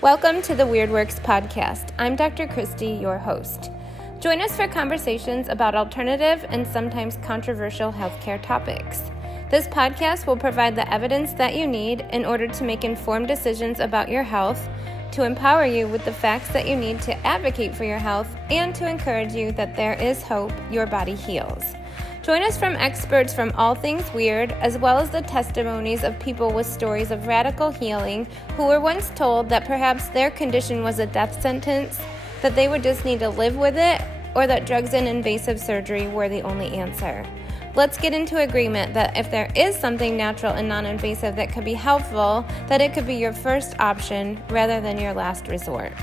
Welcome to the Weird Works podcast. I'm Dr. Kristy, your host. Join us for conversations about alternative and sometimes controversial healthcare topics. This podcast will provide the evidence that you need in order to make informed decisions about your health, to empower you with the facts that you need to advocate for your health, and to encourage you that there is hope your body heals. Join us from experts from all things weird, as well as the testimonies of people with stories of radical healing who were once told that perhaps their condition was a death sentence, that they would just need to live with it, or that drugs and invasive surgery were the only answer. Let's get into agreement that if there is something natural and non-invasive that could be helpful, that it could be your first option rather than your last resort.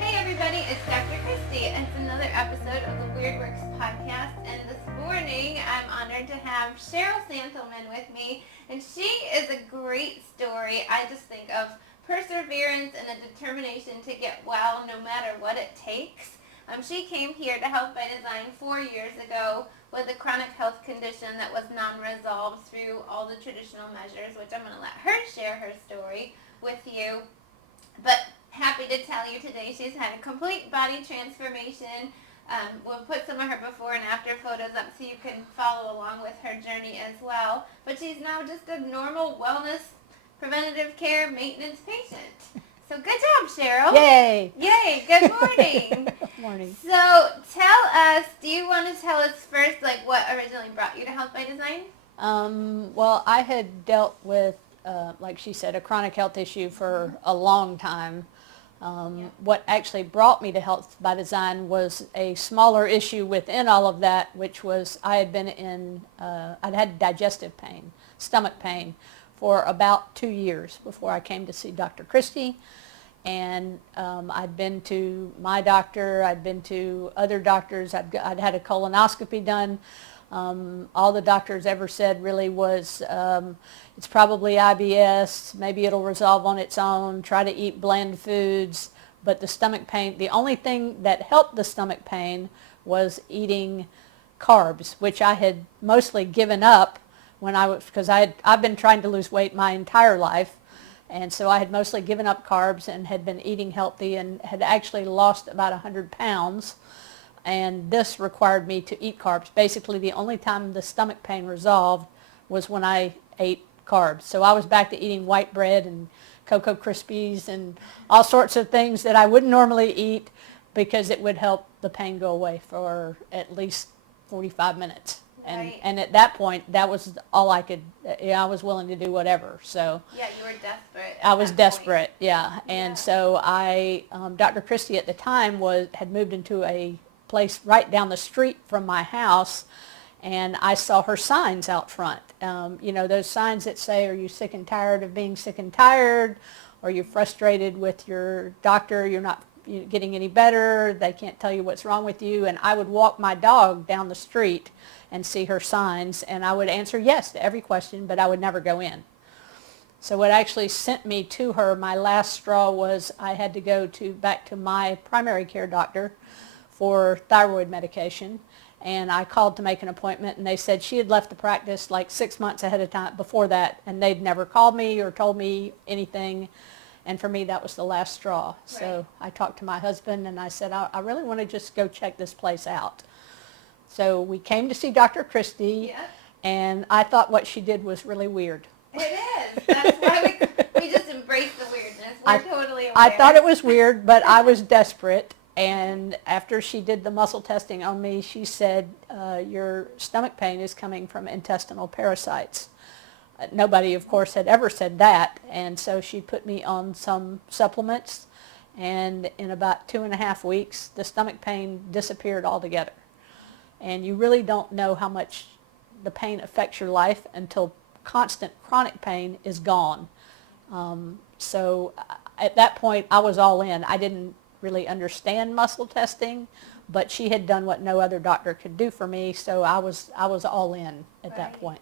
Hey everybody, it's Dr. Kristy, and it's another episode of the Weird Works podcast, and this morning I'm honored to have Sheryl Santelmann with me, and she is a great story. I just think of perseverance and a determination to get well no matter what it takes. She came here to Health by Design 4 years ago with a chronic health condition that was non-resolved through all the traditional measures, which I'm going to let her share her story with you. But happy to tell you today she's had a complete body transformation. We'll put some of her before and after photos up so you can follow along with her journey as well. But she's now just a normal wellness, preventative care, maintenance patient. So good job, Sheryl. Yay. Yay. Good morning. Morning. So tell us, do you want to tell us first, like, what originally brought you to Health by Design? Well, I had dealt with, like she said, a chronic health issue for a long time. What actually brought me to Health by Design was a smaller issue within all of that, which was I had been in, I'd had digestive pain, stomach pain, for about 2 years before I came to see Dr. Kristy. And I'd been to my doctor, I'd been to other doctors, I'd had a colonoscopy done. All the doctors ever said really was it's probably IBS, maybe it'll resolve on its own, try to eat bland foods. But the stomach pain, the only thing that helped the stomach pain was eating carbs, which I had mostly given up because I've been trying to lose weight my entire life. And so I had mostly given up carbs and had been eating healthy and had actually lost about 100 pounds. And this required me to eat carbs. Basically, the only time the stomach pain resolved was when I ate carbs. So I was back to eating white bread and Cocoa Krispies and all sorts of things that I wouldn't normally eat because it would help the pain go away for at least 45 minutes. Right. And at that point, that was all I could, I was willing to do whatever. So yeah, you were desperate. I was desperate, yeah. And Yeah. so Dr. Kristy at the time had moved into a place right down the street from my house, and I saw her signs out front. Those signs that say, are you sick and tired of being sick and tired? Are you frustrated with your doctor? You're not getting any better. They can't tell you what's wrong with you. And I would walk my dog down the street and see her signs, and I would answer yes to every question, but I would never go in. So what actually sent me to her, my last straw, was I had to go back to my primary care doctor for thyroid medication, and I called to make an appointment, and they said she had left the practice like 6 months ahead of time before that, and they'd never called me or told me anything. And for me, that was the last straw. Right. So I talked to my husband, and I said, I really want to just go check this place out. So we came to see Dr. Kristy, Yep. and I thought what she did was really weird. It is. That's why we just embrace the weirdness. We're totally aware. I thought it was weird, but I was desperate. And after she did the muscle testing on me, she said, your stomach pain is coming from intestinal parasites. Nobody, of course, had ever said that. And so she put me on some supplements, and in about 2.5 weeks, the stomach pain disappeared altogether. And you really don't know how much the pain affects your life until constant chronic pain is gone. So at that point, I was all in. I didn't really understand muscle testing, but she had done what no other doctor could do for me, so I was all in at Right. that point.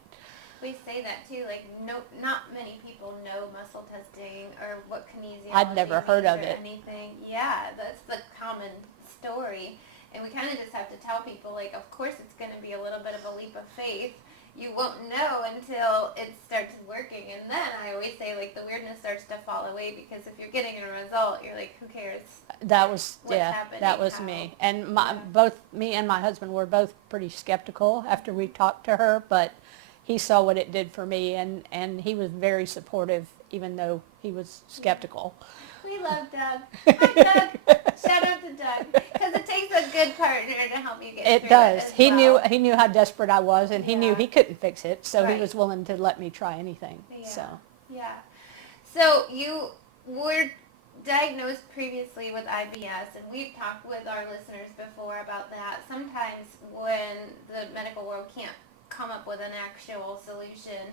We say that too, like not many people know muscle testing or what kinesiology I'd never heard means of or it. anything. Yeah, that's the common story. And we kind of just have to tell people, like, of course it's going to be a little bit of a leap of faith. you won't know until it starts working. And then I always say, like, the weirdness starts to fall away, because if you're getting a result, you're like, who cares? That was, what's yeah, happening, that was how? me. And both me and my husband were both pretty skeptical after we talked to her, but he saw what it did for me, and he was very supportive, even though he was skeptical. We love Doug. Hi, Doug. Shout out to Doug, because it takes a good partner to help you get through It does. it as He well. knew how desperate I was, and he knew he couldn't fix it, so he Right. was willing to let me try anything. Yeah. So Yeah. So you were diagnosed previously with IBS, and we've talked with our listeners before about that. Sometimes when the medical world can't come up with an actual solution,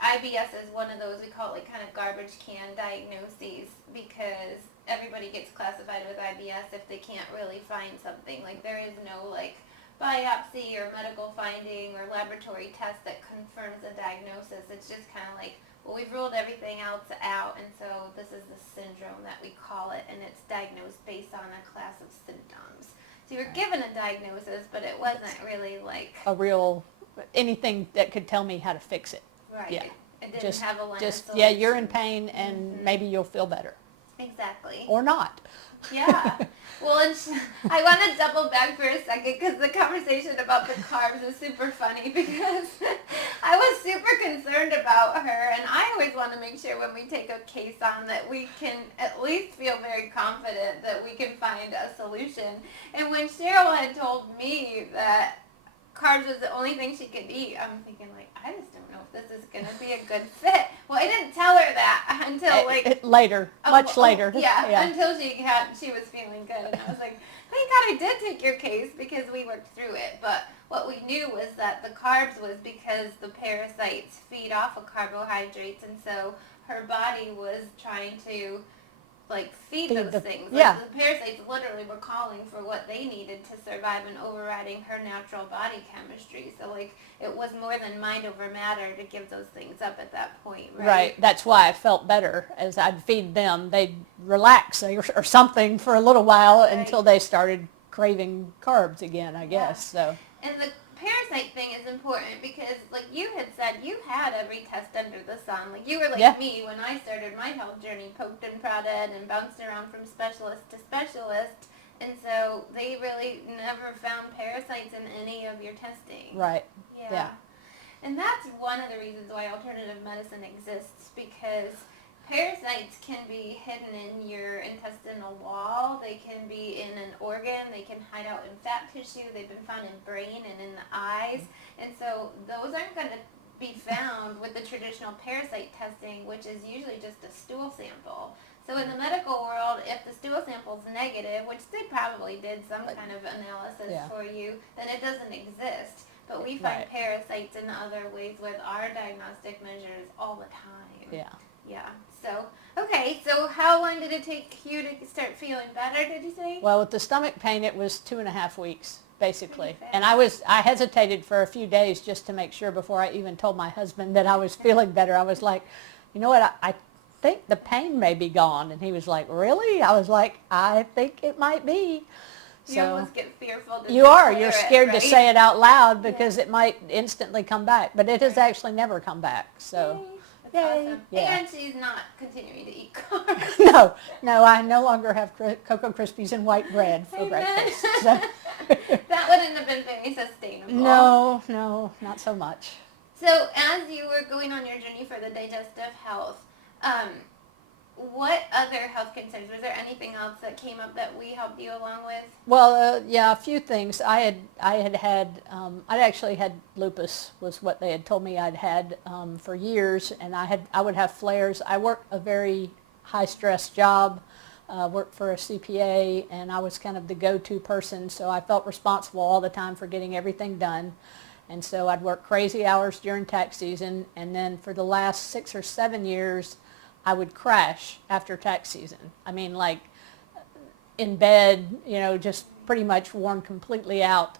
IBS is one of those, we call it like kind of garbage can diagnoses, because everybody gets classified with IBS if they can't really find something. Like, there is no like biopsy or medical finding or laboratory test that confirms a diagnosis. It's just kind of like, well, we've ruled everything else out, and so this is the syndrome that we call it, and it's diagnosed based on a class of symptoms. So you were given a diagnosis, but it wasn't really like a real anything that could tell me how to fix it. right. Yeah. It didn't have a line of yeah, you're in solution. pain, and maybe you'll feel better, Exactly. or not. Yeah. Well, and I want to double back for a second, because the conversation about the carbs is super funny, because I was super concerned about her, and I always want to make sure when we take a case on that we can at least feel very confident that we can find a solution. And when Sheryl had told me that carbs was the only thing she could eat, I'm thinking, like, I just don't know if this is going to be a good fit. Well, I didn't tell her that until like later, much later. Yeah, until she was feeling good, and I was like, thank God I did take your case, because we worked through it. But what we knew was that the carbs was because the parasites feed off of carbohydrates, and so her body was trying to like feed those things. Yeah. Like, the parasites literally were calling for what they needed to survive and overriding her natural body chemistry. So like, it was more than mind over matter to give those things up at that point, right? Right. That's why I felt better. As I'd feed them, they'd relax or something for a little while until they started craving carbs again, I guess. So. And the parasite thing is important, because like you had said, you had every test under the sun. Like, you were like me when I started my health journey, poked and prodded and bounced around from specialist to specialist, and so they really never found parasites in any of your testing. Right. Yeah. And that's one of the reasons why alternative medicine exists, because parasites can be hidden in your intestinal wall. They can be in an organ. They can hide out in fat tissue. They've been found in brain and in the eyes. And so those aren't going to be found with the traditional parasite testing, which is usually just a stool sample. So in the medical world, if the stool sample's negative, which they probably did some kind of analysis for you, then it doesn't exist. But we find parasites in other ways with our diagnostic measures all the time. Yeah. Yeah. So, okay. So how long did it take you to start feeling better, did you say? Well, with the stomach pain, it was 2.5 weeks, basically. And I hesitated for a few days just to make sure before I even told my husband that I was feeling better. I was like, you know what, I think the pain may be gone. And he was like, really? I was like, I think it might be. You almost get fearful to You're scared to say it out loud, because it might instantly come back. But it has actually never come back. So. That's awesome. Yeah. And she's not continuing to eat carbs. No, I no longer have Cocoa Krispies and white bread for breakfast. So. That wouldn't have been very sustainable. No, not so much. So as you were going on your journey for the digestive health, what other health concerns? Was there anything else that came up that we helped you along with? Well, a few things. I'd actually had lupus, was what they had told me I'd had for years, and I would have flares. I worked a very high stress job, worked for a CPA, and I was kind of the go-to person, so I felt responsible all the time for getting everything done. And so I'd work crazy hours during tax season, and then for the last 6 or 7 years, I would crash after tax season. I mean, like in bed, just pretty much worn completely out.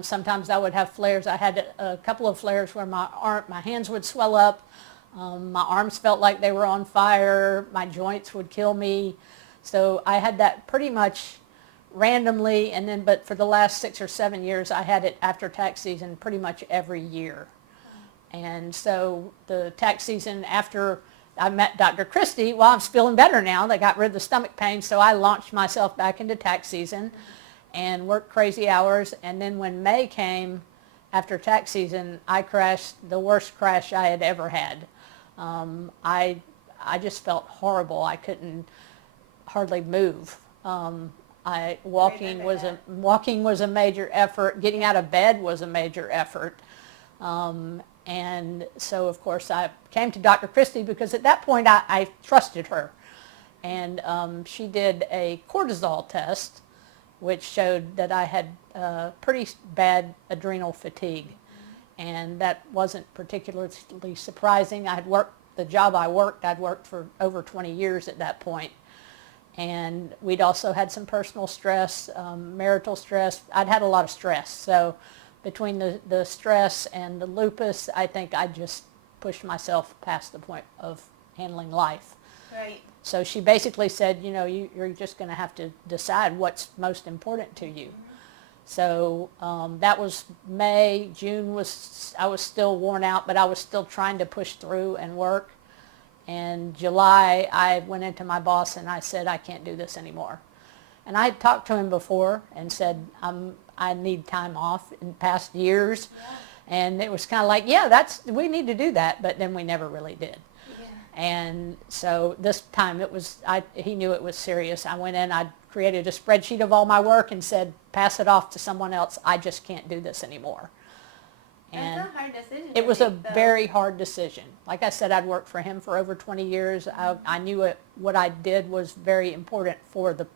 Sometimes I would have flares. I had a couple of flares where my hands would swell up. My arms felt like they were on fire. My joints would kill me. So I had that pretty much randomly, and then but for the last 6 or 7 years I had it after tax season pretty much every year. And so the tax season after I met Dr. Kristy, well, I'm feeling better now. They got rid of the stomach pain, so I launched myself back into tax season and worked crazy hours. And then when May came after tax season, I crashed, the worst crash I had ever had. I just felt horrible. I couldn't hardly move. Walking was a major effort. Getting out of bed was a major effort. And so, of course, I came to Dr. Kristy because at that point I trusted her. And she did a cortisol test, which showed that I had pretty bad adrenal fatigue. And that wasn't particularly surprising. I had worked the job I'd worked for over 20 years at that point. And we'd also had some personal stress, marital stress. I'd had a lot of stress. So between the stress and the lupus, I think I just pushed myself past the point of handling life. Right. So she basically said, you know, you're just going to have to decide what's most important to you. So that was May. June I was still worn out, but I was still trying to push through and work. And July, I went into my boss and I said, I can't do this anymore. And I had talked to him before and said, I need time off in past years. Yeah. And it was kind of like, yeah, we need to do that. But then we never really did. Yeah. And so this time he knew it was serious. I went in, I created a spreadsheet of all my work and said, pass it off to someone else. I just can't do this anymore. And that's a hard decision. It was a very hard decision. Like I said, I'd worked for him for over 20 years. I knew what I did was very important for the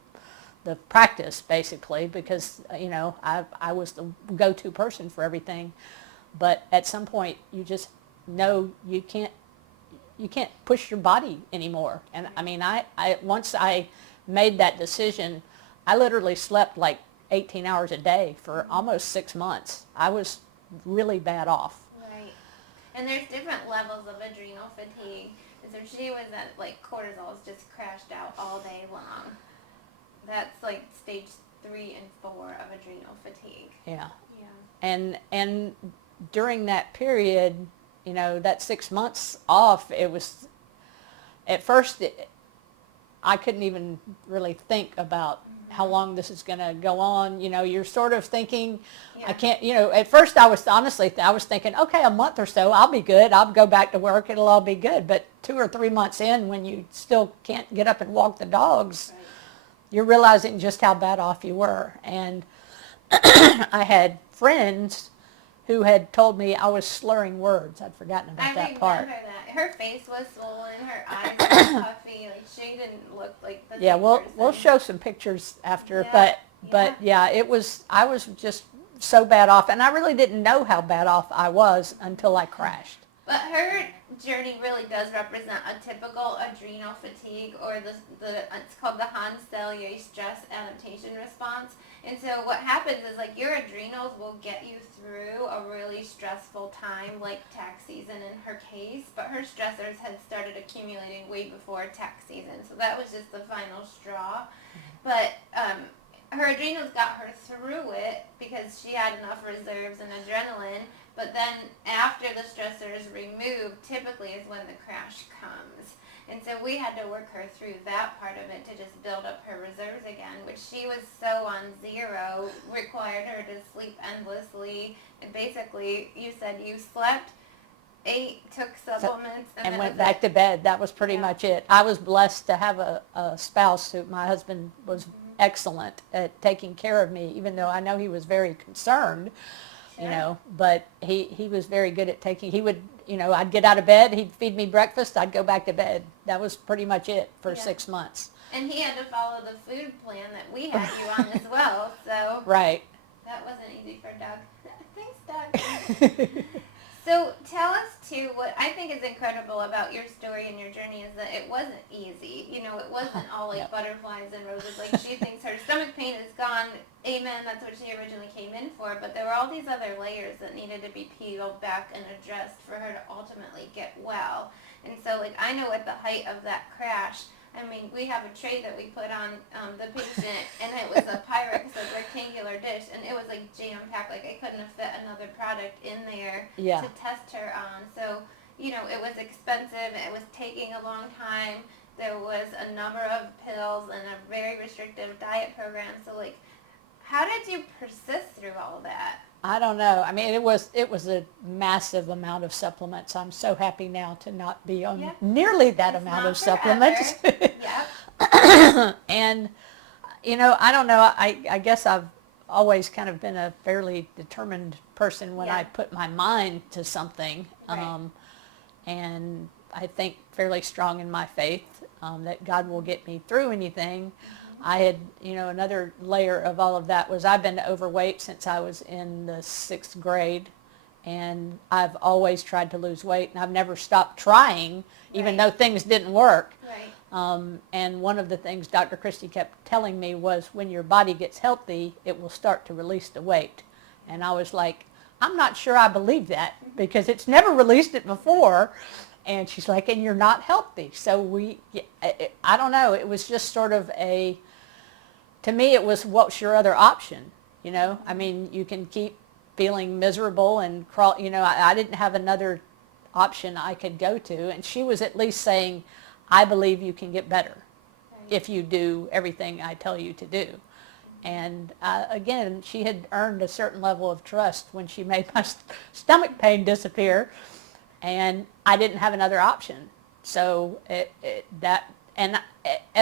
practice, basically, because, you know, I was the go-to person for everything. But at some point, you just know you can't push your body anymore. And I mean, once I made that decision, I literally slept like 18 hours a day for almost 6 months. I was really bad off. Right. And there's different levels of adrenal fatigue. So she was at, like, cortisol is just crashed out all day long. That's like stage 3 and 4 of adrenal fatigue. Yeah. Yeah. And during that period, you know, that 6 months off, it was, at first, I couldn't even really think about how long this is going to go on. You know, you're sort of thinking, I can't, you know, at first I was thinking, okay, a month or so, I'll be good. I'll go back to work. It'll all be good. But 2 or 3 months in, when you still can't get up and walk the dogs, right, you're realizing just how bad off you were. And I had friends who had told me I was slurring words. I'd forgotten about that part. I remember that. Her face was swollen, her eyes were puffy, like she didn't look like the same person. We'll show some pictures after, but yeah, I was just so bad off, and I really didn't know how bad off I was until I crashed. But her journey really does represent a typical adrenal fatigue, or it's called the Hans-Selye stress adaptation response. And so what happens is, like, your adrenals will get you through a really stressful time, like tax season in her case, but her stressors had started accumulating way before tax season. So that was just the final straw. But her adrenals got her through it because she had enough reserves and adrenaline. But then after the stressor is removed, typically is when the crash comes. And so we had to work her through that part of it to just build up her reserves again, which she was so on zero, required her to sleep endlessly. And basically, you said you slept, ate, took supplements, and went back to bed. That was pretty much it. I was blessed to have a spouse who, my husband was excellent at taking care of me, even though I know he was very concerned. You know, but he was very good at he would, you know, I'd get out of bed, he'd feed me breakfast, I'd go back to bed. That was pretty much it for 6 months. And he had to follow the food plan that we had you on as well, so. Right. That wasn't easy for Doug. Thanks, Doug. So tell us, too, what I think is incredible about your story and your journey is that it wasn't easy. You know, it wasn't all like butterflies and roses. Like, she thinks her stomach pain is gone. Amen, that's what she originally came in for. But there were all these other layers that needed to be peeled back and addressed for her to ultimately get well. And so, like, I know at the height of that crash, I mean, we have a tray that we put on the patient, and it was a Pyrex, a rectangular dish, and it was like jam-packed. Like I couldn't have fit another product in there to test her on. So, you know, it was expensive. It was taking a long time. There was a number of pills and a very restrictive diet program. So, like, how did you persist through all of that? I don't know. I mean, it was a massive amount of supplements. I'm so happy now to not be on nearly that amount of supplements. Yep. And, you know, I don't know. I guess I've always kind of been a fairly determined person when I put my mind to something. Right. And I think fairly strong in my faith that God will get me through anything. I had, you know, another layer of all of that was I've been overweight since I was in the 6th grade, and I've always tried to lose weight, and I've never stopped trying, even though things didn't work. Right. And one of the things Dr. Kristy kept telling me was when your body gets healthy, it will start to release the weight. And I was like, I'm not sure I believe that because it's never released it before. And she's like, and you're not healthy. So I don't know. It was just sort of to me, it was, what's your other option? You know, I mean, you can keep feeling miserable and crawl, you know, I didn't have another option I could go to. And she was at least saying, I believe you can get better if you do everything I tell you to do. And again, she had earned a certain level of trust when she made my stomach pain disappear. And I didn't have another option. So at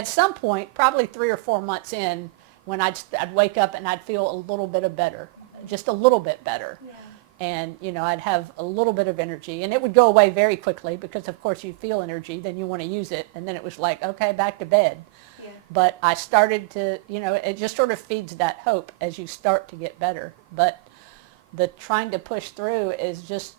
some point, probably 3 or 4 months in, when I'd wake up and I'd feel a little bit better, just a little bit better. Yeah. And, you know, I'd have a little bit of energy. And it would go away very quickly because, of course, you feel energy, then you want to use it. And then it was like, okay, back to bed. Yeah. But I started to, you know, it just sort of feeds that hope as you start to get better. But the trying to push through is just,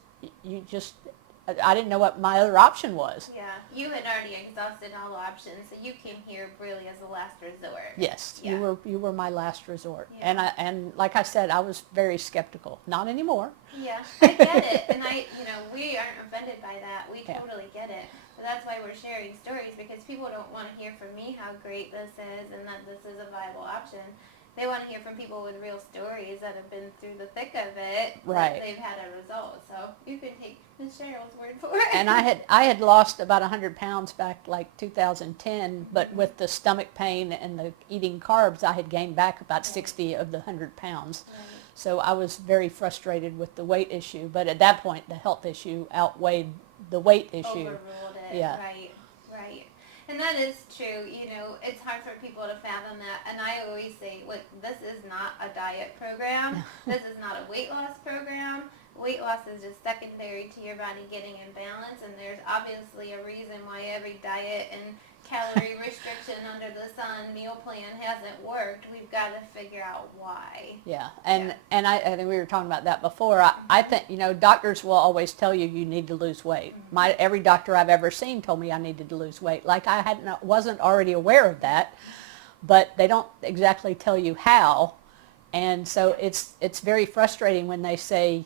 I didn't know what my other option was. Yeah, you had already exhausted all options, so you came here really as a last resort. Yes, Yeah. you were my last resort. Yeah. And like I said, I was very skeptical. Not anymore. Yeah, I get it, and we aren't offended by that. We totally get it. But that's why we're sharing stories, because people don't want to hear from me how great this is and that this is a viable option. They want to hear from people with real stories that have been through the thick of it. Right. That they've had a result. So you can take Ms. Sheryl's word for it. And I had lost about 100 pounds back like 2010, but with the stomach pain and the eating carbs, I had gained back about 60 of the 100 pounds. Right. So I was very frustrated with the weight issue. But at that point, the health issue outweighed the weight issue. Overruled it. Yeah. Right. And that is true. You know, it's hard for people to fathom that. And I always say, look, this is not a diet program. This is not a weight loss program. Weight loss is just secondary to your body getting in balance. And there's obviously a reason why every diet and calorie restriction under the sun meal plan hasn't worked. We've got to figure out why. Yeah, and I think we were talking about that before. I think, you know, doctors will always tell you need to lose weight. Every doctor I've ever seen told me I needed to lose weight. Like I wasn't already aware of that, but they don't exactly tell you how. And so it's very frustrating when they say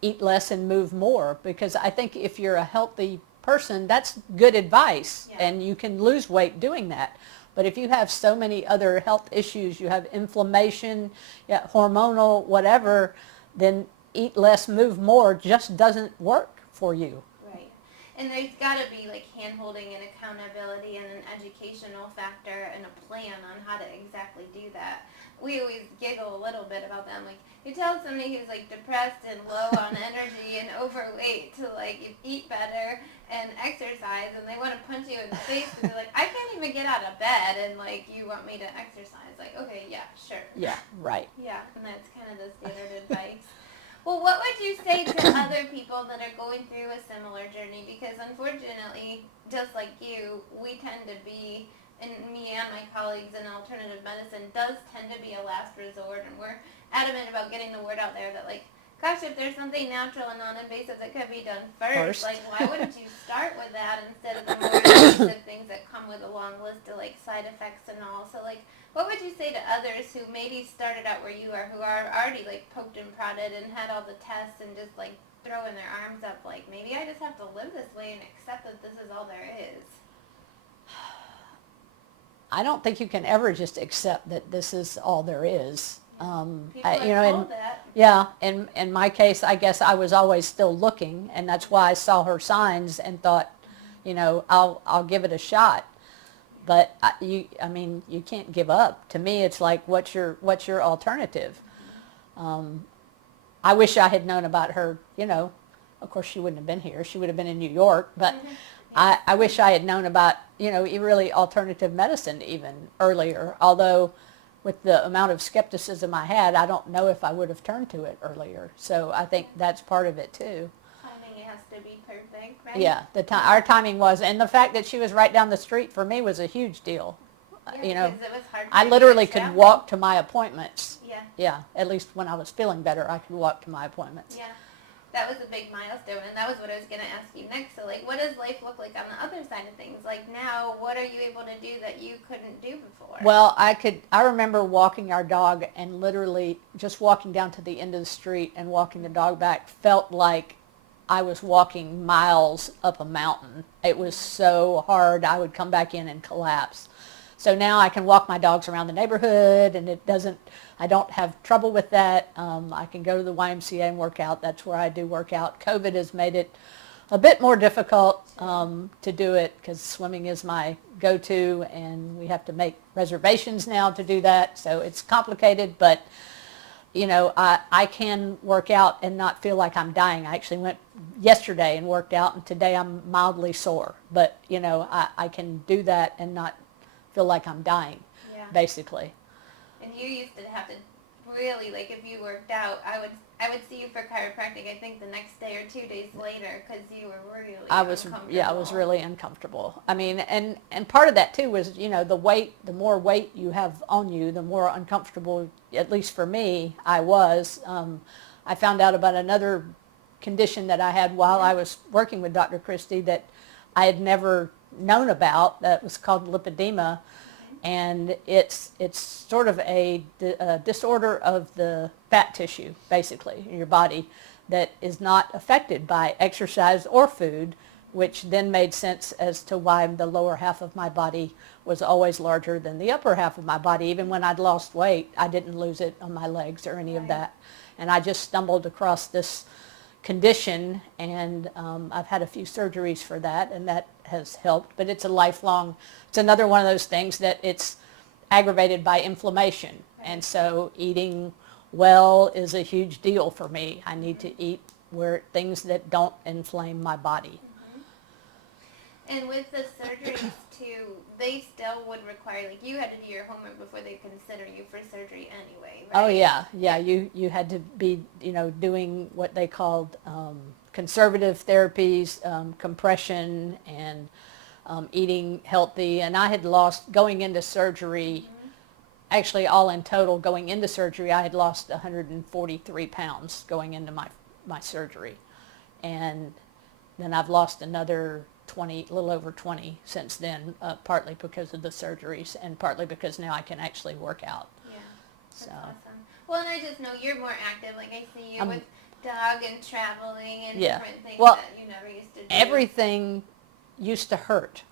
eat less and move more, because I think if you're a healthy person, that's good advice, and you can lose weight doing that. But if you have so many other health issues, you have inflammation, hormonal, whatever, then eat less, move more just doesn't work for you. Right. And there's got to be like hand-holding and accountability and an educational factor and a plan on how to exactly do that. We always giggle a little bit about them. Like, you tell somebody who's like depressed and low on energy and overweight to like eat better and exercise, and they want to punch you in the face and be like, I can't even get out of bed, and like, you want me to exercise. Like, okay, yeah, sure. Yeah, right. Yeah, and that's kind of the standard advice. Well, what would you say to other people that are going through a similar journey? Because unfortunately, just like you, we tend to be, and me and my colleagues in alternative medicine does tend to be a last resort, and we're adamant about getting the word out there that, like, gosh, if there's something natural and non-invasive that could be done first, like, why wouldn't you start with that instead of the more invasive things that come with a long list of, like, side effects and all? So, like, what would you say to others who maybe started out where you are, who are already, like, poked and prodded and had all the tests and just, like, throwing their arms up, like, maybe I just have to live this way and accept that this is all there is? I don't think you can ever just accept that this is all there is. People In my case, I guess I was always still looking, and that's why I saw her signs and thought, I'll give it a shot. But you can't give up. To me, it's like, what's your alternative? I wish I had known about her. Of course, she wouldn't have been here. She would have been in New York. But I wish I had known about really alternative medicine even earlier. Although, with the amount of skepticism I had, I don't know if I would have turned to it earlier. So I think that's part of it too. Timing has to be perfect, right? Yeah, our timing was, and the fact that she was right down the street for me was a huge deal. Yeah, because it was hard I for literally you to could travel. walk to my appointments. Yeah. Yeah, at least when I was feeling better, I could walk to my appointments. Yeah. That was a big milestone, and that was what I was going to ask you next. So, like, what does life look like on the other side of things? Like, now, what are you able to do that you couldn't do before? Well, I remember walking our dog, and literally just walking down to the end of the street and walking the dog back felt like I was walking miles up a mountain. It was so hard. I would come back in and collapse. So now I can walk my dogs around the neighborhood, and I don't have trouble with that. I can go to the YMCA and work out. That's where I do work out. COVID has made it a bit more difficult to do it because swimming is my go-to, and we have to make reservations now to do that. So it's complicated, but I can work out and not feel like I'm dying. I actually went yesterday and worked out, and today I'm mildly sore. But, I can do that and not feel like I'm dying, basically. And you used to have to really, like, if you worked out, I would see you for chiropractic, I think, the next day or 2 days later because you were really uncomfortable. I was really uncomfortable. I mean, and part of that, too, was, the more weight you have on you, the more uncomfortable, at least for me, I was. I found out about another condition that I had while I was working with Dr. Kristy that I had never known about. That was called Lipoedema, and it's sort of a disorder of the fat tissue, basically, in your body that is not affected by exercise or food, which then made sense as to why the lower half of my body was always larger than the upper half of my body. Even when I'd lost weight, I didn't lose it on my legs or any of that. And I just stumbled across this condition, and I've had a few surgeries for that, and that has helped. But it's it's another one of those things that it's aggravated by inflammation. And so eating well is a huge deal for me. I need to eat things that don't inflame my body. And with the surgeries too, they still would require, like, you had to do your homework before they consider you for surgery anyway, right? Oh yeah. You had to be, doing what they called conservative therapies, compression, and eating healthy. And I had lost, going into surgery, actually all in total, going into surgery, I had lost 143 pounds going into my surgery. And then I've lost another 20, a little over 20 since then, partly because of the surgeries and partly because now I can actually work out. Yeah, that's awesome. Well, and I just know you're more active. Like, I see you with dog and traveling and different things that you never used to do. Everything used to hurt.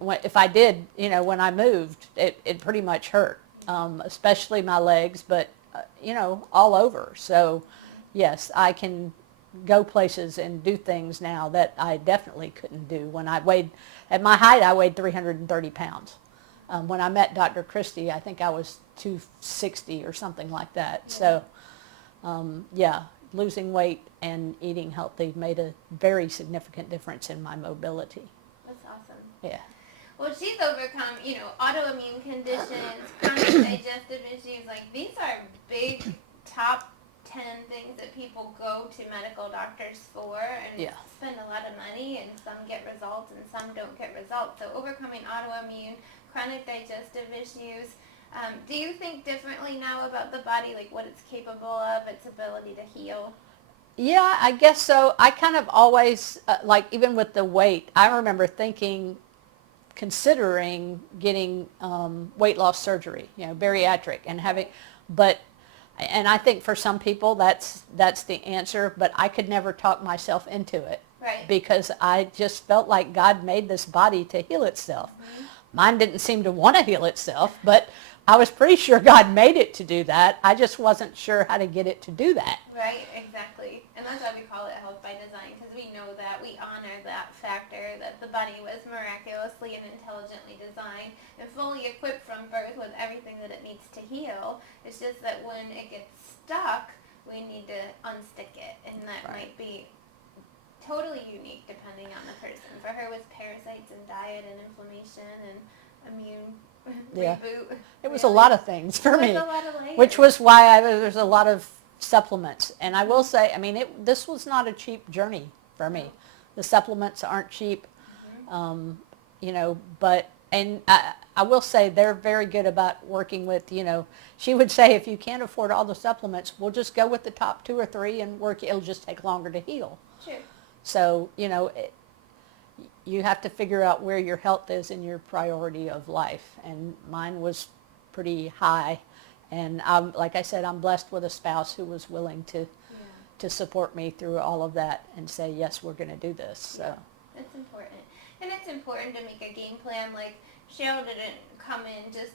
If I did, when I moved, it pretty much hurt, especially my legs, but, all over. So, yes, I can go places and do things now that I definitely couldn't do. When I weighed, at my height, I weighed 330 pounds. When I met Dr. Kristy, I think I was 260 or something like that. So, losing weight and eating healthy made a very significant difference in my mobility. That's awesome. Yeah. Well, she's overcome, autoimmune conditions, chronic digestive issues. Like, these are big top 10 things that people go to medical doctors for and spend a lot of money, and some get results and some don't get results. So overcoming autoimmune, chronic digestive issues. Do you think differently now about the body, like what it's capable of, its ability to heal? Yeah, I guess so. I kind of always, like even with the weight, I remember considering getting weight loss surgery, bariatric, and having, and I think for some people that's the answer, but I could never talk myself into it. Right. Because I just felt like God made this body to heal itself. Mine didn't seem to want to heal itself, but I was pretty sure God made it to do that. I just wasn't sure how to get it to do that. Right, exactly. And that's why we call it health by design, because we know that, we honor that factor, that the body was miraculously and intelligently designed and fully equipped from birth with everything that it needs to heal. It's just that when it gets stuck, we need to unstick it, and that might be totally unique depending on the person. For her, it was parasites and diet and inflammation and immune reboot. It was a lot of things for me, a lot of layers. which was why there's a lot of supplements. And I will say, I mean, this was not a cheap journey for me. The supplements aren't cheap, but, and I will say they're very good about working with, she would say, if you can't afford all the supplements, we'll just go with the top 2 or 3 and work. It'll just take longer to heal. Sure. So, you have to figure out where your health is in your priority of life. And mine was pretty high. And like I said, I'm blessed with a spouse who was willing to support me through all of that and say, yes, we're going to do this. So that's important. And it's important to make a game plan. Like, Sheryl didn't come in just,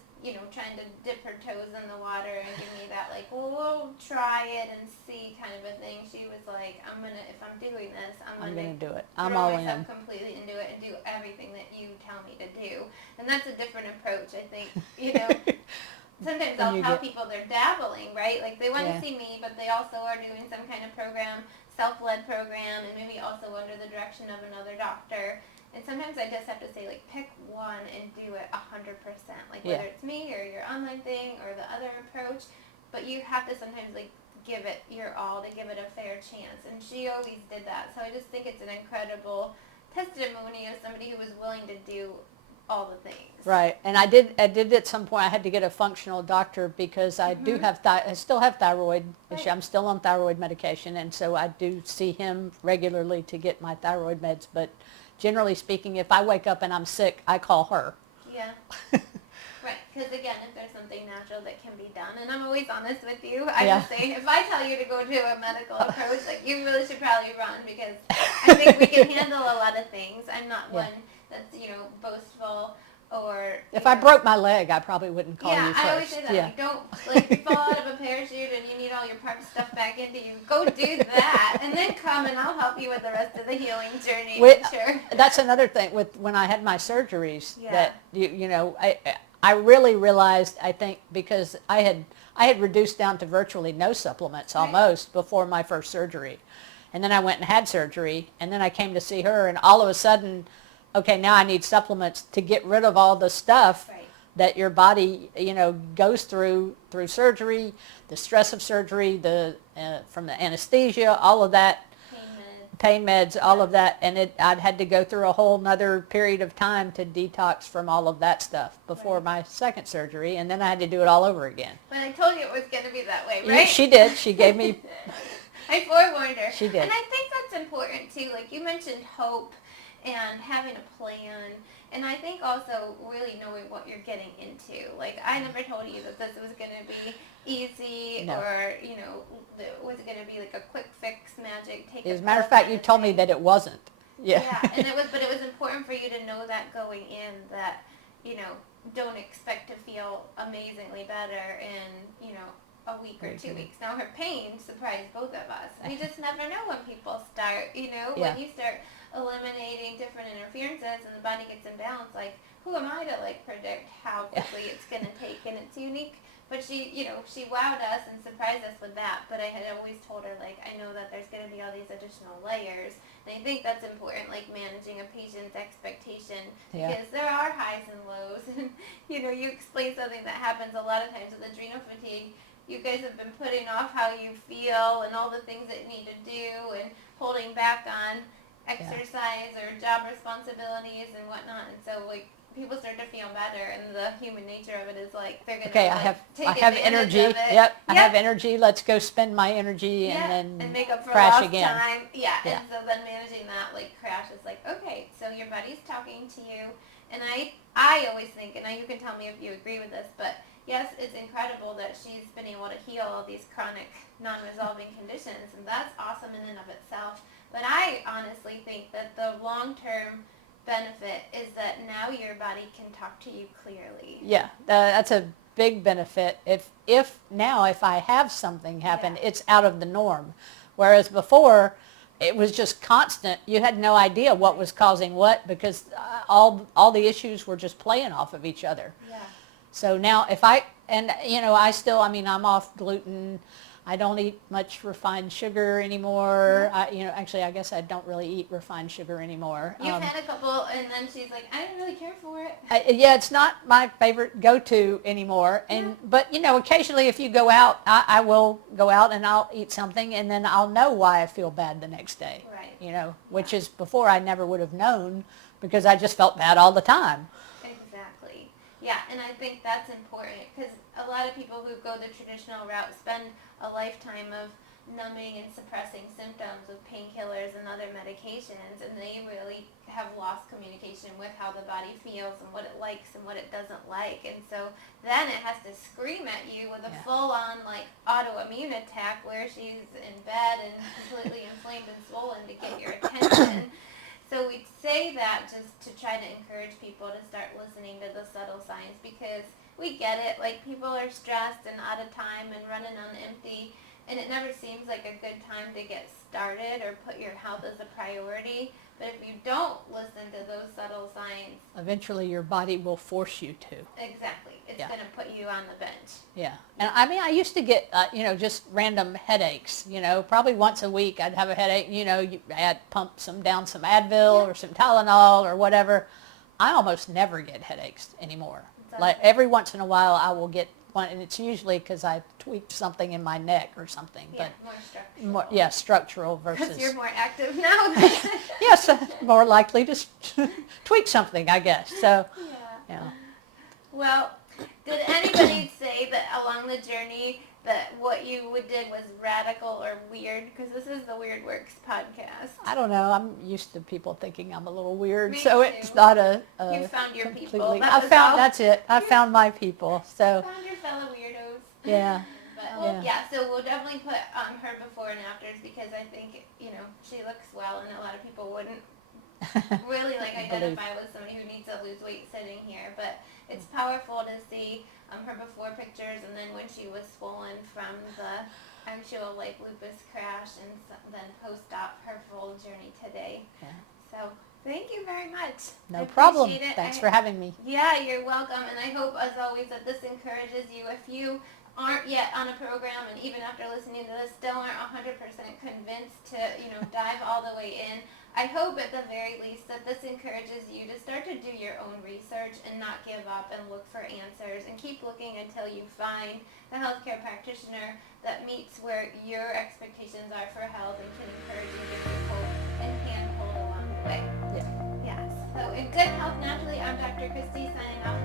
trying to dip her toes in the water and give me that, like, well, we'll try it and see kind of a thing. She was like, if I'm doing this, I'm going to do it. I'm all in. Throw myself completely into it and do everything that you tell me to do. And that's a different approach, I think, Sometimes I'll tell people they're dabbling, right? Like, they want to see me, but they also are doing some kind of program, self-led program, and maybe also under the direction of another doctor. And sometimes I just have to say, like, pick one and do it 100%. Like, whether it's me or your online thing or the other approach. But you have to sometimes, like, give it your all to give it a fair chance. And she always did that. So I just think it's an incredible testimony of somebody who was willing to do all the things. Right. And I did at some point, I had to get a functional doctor because I do have, I still have thyroid issue. I'm still on thyroid medication. And so I do see him regularly to get my thyroid meds. But generally speaking, if I wake up and I'm sick, I call her. Yeah. Right. Because again, if there's something natural that can be done, and I'm always honest with you, I just say, if I tell you to go to a medical approach, like, you really should probably run, because I think we can handle a lot of things. I'm not one that's, boastful, or... If I broke my leg, I probably wouldn't call you first. Yeah, I always say that. Like, don't, like, you fall out of a parachute and you need all your parts stuffed back into you. Go do that, and then come and I'll help you with the rest of the healing journey. Sure. That's another thing with when I had my surgeries that, I really realized, I think, because I had reduced down to virtually no supplements almost before my first surgery. And then I went and had surgery, and then I came to see her, and all of a sudden, okay, now I need supplements to get rid of all the stuff that your body, goes through surgery, the stress of surgery, from the anesthesia, all of that, pain meds, all of that, and I'd had to go through a whole nother period of time to detox from all of that stuff before my second surgery, and then I had to do it all over again. But I told you it was going to be that way, right? She did. She gave me... I forewarned her. She did. And I think that's important, too. Like, you mentioned hope and having a plan, and I think also really knowing what you're getting into. Like, I never told you that this was going to be easy or, was it going to be like a quick fix magic? As a matter of fact, you told me that it wasn't. Yeah, and but it was important for you to know that going in, that, don't expect to feel amazingly better in, a week or 2 weeks. Now, her pain surprised both of us. We just never know when people start, when you start eliminating different interferences and the body gets in balance, like, who am I to, like, predict how quickly it's going to take? And it's unique. But she, she wowed us and surprised us with that. But I had always told her, like, I know that there's going to be all these additional layers. And I think that's important, like, managing a patient's expectation. Because there are highs and lows. And, you explain something that happens a lot of times with adrenal fatigue. You guys have been putting off how you feel and all the things that you need to do and holding back on exercise or job responsibilities and whatnot. And so, like, people start to feel better, and the human nature of it is, like, they're going to I have energy. I have energy. Let's go spend my energy and then make up for crash lost again. Time. And so then managing that, like, crash is like, okay, so your body's talking to you. And I always think, and you can tell me if you agree with this, but yes, it's incredible that she's been able to heal all these chronic, non-resolving conditions, and that's awesome in and of itself. But I honestly think that the long-term benefit is that now your body can talk to you clearly. Yeah, that's a big benefit. If I have something happen, it's out of the norm. Whereas before, it was just constant. You had no idea what was causing what, because all the issues were just playing off of each other. Yeah. So now I'm off gluten. I don't eat much refined sugar anymore. Actually, I guess I don't really eat refined sugar anymore. You've had a couple, and then she's like, I didn't really care for it. It's not my favorite go-to anymore. But occasionally if you go out, I will go out and I'll eat something, and then I'll know why I feel bad the next day. Right. Which is before I never would have known, because I just felt bad all the time. Exactly. Yeah, and I think that's important, because a lot of people who go the traditional route spend a lifetime of numbing and suppressing symptoms with painkillers and other medications, and they really have lost communication with how the body feels and what it likes and what it doesn't like. And so then it has to scream at you with a full-on autoimmune attack where she's in bed and completely inflamed and swollen to get your attention. So we say that just to try to encourage people to start listening to the subtle signs, because we get it. People are stressed and out of time and running on empty, and it never seems like a good time to get started or put your health as a priority. But if you don't listen to those subtle signs, eventually your body will force you to. Exactly. It's going to put you on the bench. Yeah. And I used to get, just random headaches. Probably once a week I'd have a headache. I'd pump down some Advil or some Tylenol or whatever. I almost never get headaches anymore. Every once in a while I will get one, and it's usually because I tweaked something in my neck or something. Yeah, more structural. Structural versus... Because you're more active now. Yes, more likely to tweak something, I guess. So, yeah. Well, did anybody say that along the journey that what you did was radical or weird? Because this is the Weird Works podcast. I don't know. I'm used to people thinking I'm a little weird, Me so too. It's not You found your people. That's it. I found my people. So. You found your fellow weirdos. Yeah. But so we'll definitely put her before and afters, because I think she looks well, and a lot of people wouldn't really identify with somebody who needs to lose weight sitting here. But it's powerful to see her before pictures, and then when she was swollen from the actual lupus crash, and then post-op, her full journey today. Yeah. So thank you very much. No problem. Thanks for having me. Yeah, you're welcome. And I hope, as always, that this encourages you. If you aren't yet on a program, and even after listening to this still aren't 100% convinced to dive all the way in, I hope at the very least that this encourages you to start to do your own research and not give up and look for answers, and keep looking until you find the healthcare practitioner that meets where your expectations are for health and can encourage and give you hope and handhold along the way. Yeah. Yes. So in good health naturally, I'm Dr. Kristy signing off.